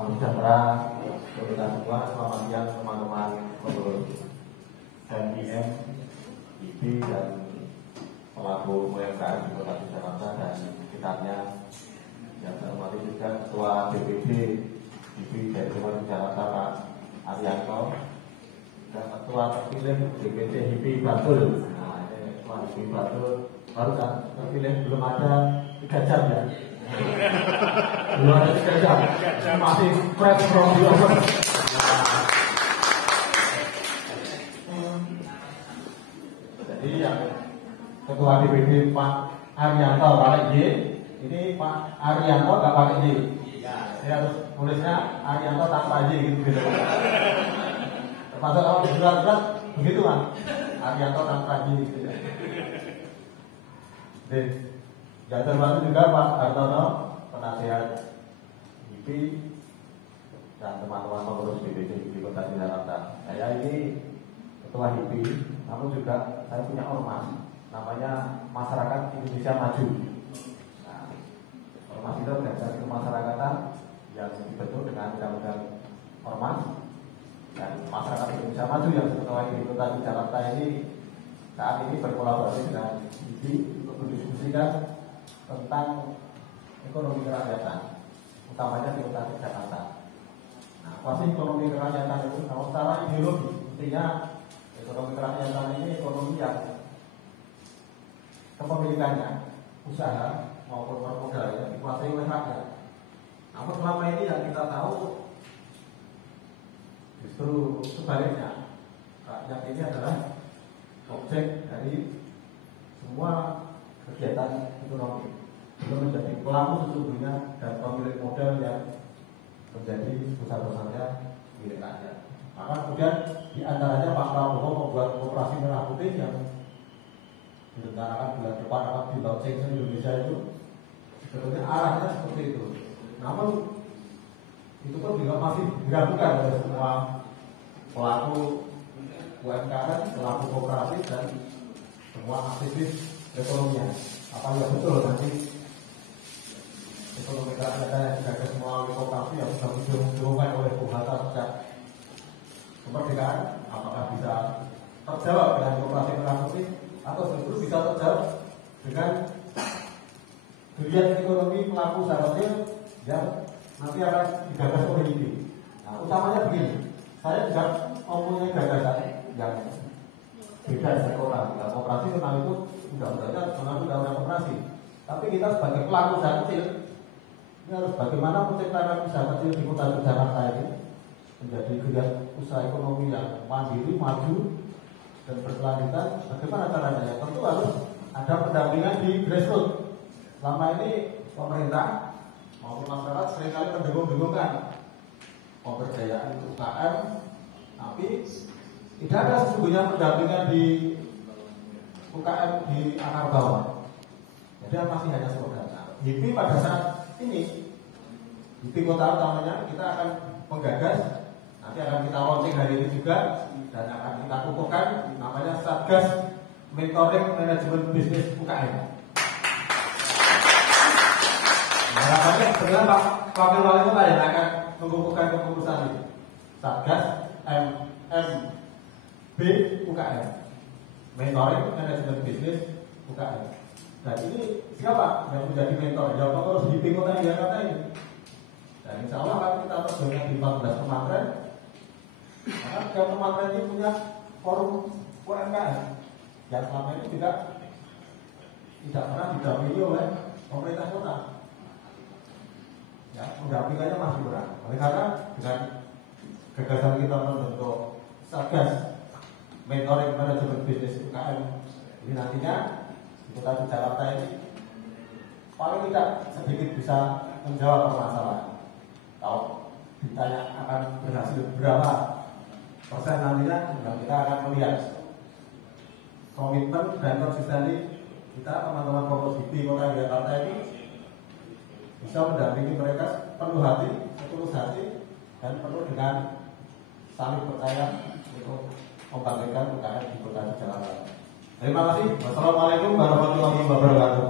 Salam sejahtera untuk kita semua. Selamat siang teman-teman pengurus MIM, IB dan pelaku UMKM di Kota Jakarta dan sekitarnya. Yang saya hormati juga Ketua DPD IB dari Kota Jakarta Pak Arianto dan Ketua terpilih DPD IB Bantul. Nah, ini Ketua IB Bantul baru terpilih, belum ada 3 jam ya. Belum ada 3 jam, masih fresh from the oven. Jadi yang Ketua DPD Pak Arianto pakai Y, ini Pak Arianto nggak pakai Y. Saya harus tulisnya Arianto tanpa Y gitu. Termasuk kalau di surat-surat begitu kan, Arianto tanpa Y gitu ya. Yang terbantu juga Pak Hartono, penasihat IP dan teman-teman pengurus DPD di Kota Jakarta. Saya ini Ketua IP, namun juga saya punya ormas, namanya Masyarakat Indonesia Maju. Nah, ormas itu organisasi kemasyarakatan yang dibentuk dengan undang-undang ormas, dan Masyarakat Indonesia Maju yang Ketua di Kota Jakarta ini saat ini berkolaborasi dengan IP untuk mendiskusikan tentang ekonomi kerakyatan, utamanya di Kota Jakarta. Nah, pasti ekonomi kerakyatan itu, kalau secara ideologi, intinya ekonomi kerakyatan ini ekonomi yang kepemilikannya, usaha maupun permodalnya dikuasai oleh rakyat. Namun selama ini yang kita tahu justru sebaliknya, rakyat ini adalah objek dari semua kegiatan ekonomi, belum menjadi pelaku sesungguhnya dan pemilik modal yang menjadi besar-besarnya milik rakyat. Maka kemudian diantaranya Pak Prabowo membuat operasi merah putih yang direncanakan bulan depan akan di-launching di Indonesia itu, sebetulnya arahnya seperti itu. Namun itu pun juga masih diragukan oleh semua pelaku UMKM, pelaku koperasi dan semua aktivis ekonominya. Apakah betul nanti ekonomi kerakyatan yang digagas semua oleh koperasi yang sudah diumumkan oleh Bung Hatta sejak kemerdekaan, apakah bisa terjawab dengan koperasi merah putih atau justru bisa terjawab dengan geliat ekonomi pelaku usaha kecil yang nanti akan digagas oleh ini. Nah, utamanya begini, saya juga mempunyai gagasan yang beda dengan koperasi. Nah, koperasi tentang itu undang-undangnya mengatur undang-undang koperasi. Tapi kita sebagai pelaku usaha kecil ini harus bagaimana menciptakan usaha kecil di Kota Jakarta ini menjadi geliat usaha ekonomi yang mandiri, maju dan berkelanjutan. Bagaimana caranya? Ya, tentu harus ada pendampingan di grassroots. Selama ini pemerintah maupun masyarakat seringkali mendengung-dengungkan pemberdayaan UKM, tapi tidak ada sesungguhnya pendampingan di UKM di akar bawah. Jadi masih hanya slogan. HIPI pada saat ini, HIPI kota utamanya kita akan menggagas, nanti akan kita launching hari ini juga, dan akan kita kukuhkan namanya Satgas Mentoring Manajemen Bisnis UKM. Harapannya sebenarnya Pak Wakil Wali Kota yang akan mengukuhkan kepengurusan ini. Satgas MMB UKM, Mentoring Manajemen Bisnis UKM. Dan ini siapa yang menjadi mentor? Ya pengurus di Kota Jakarta ini. Dan insya Allah akan kita terjun di 14 pesantren. Karena tiap pesantren ini punya forum UMKM yang selama ini juga tidak pernah didampingi oleh pemerintah kota. Ya, pendampingannya masih berat. Oleh karena dengan gagasan kita membentuk Satgas Mentoring Manajemen Bisnis UKM ini nantinya di Kota Jakarta ini paling tidak sedikit bisa menjawab permasalahan. Kalau ditanya akan berhasil berapa persen nantinya, kita akan melihat komitmen dan konsistensi kita teman-teman pengurus di Kota Jakarta ini bisa mendampingi mereka penuh hati, setulus hati, dan penuh dengan saling percaya untuk membangkitkan UKM di Kota Jakarta. Terima kasih. Wassalamualaikum warahmatullahi wabarakatuh.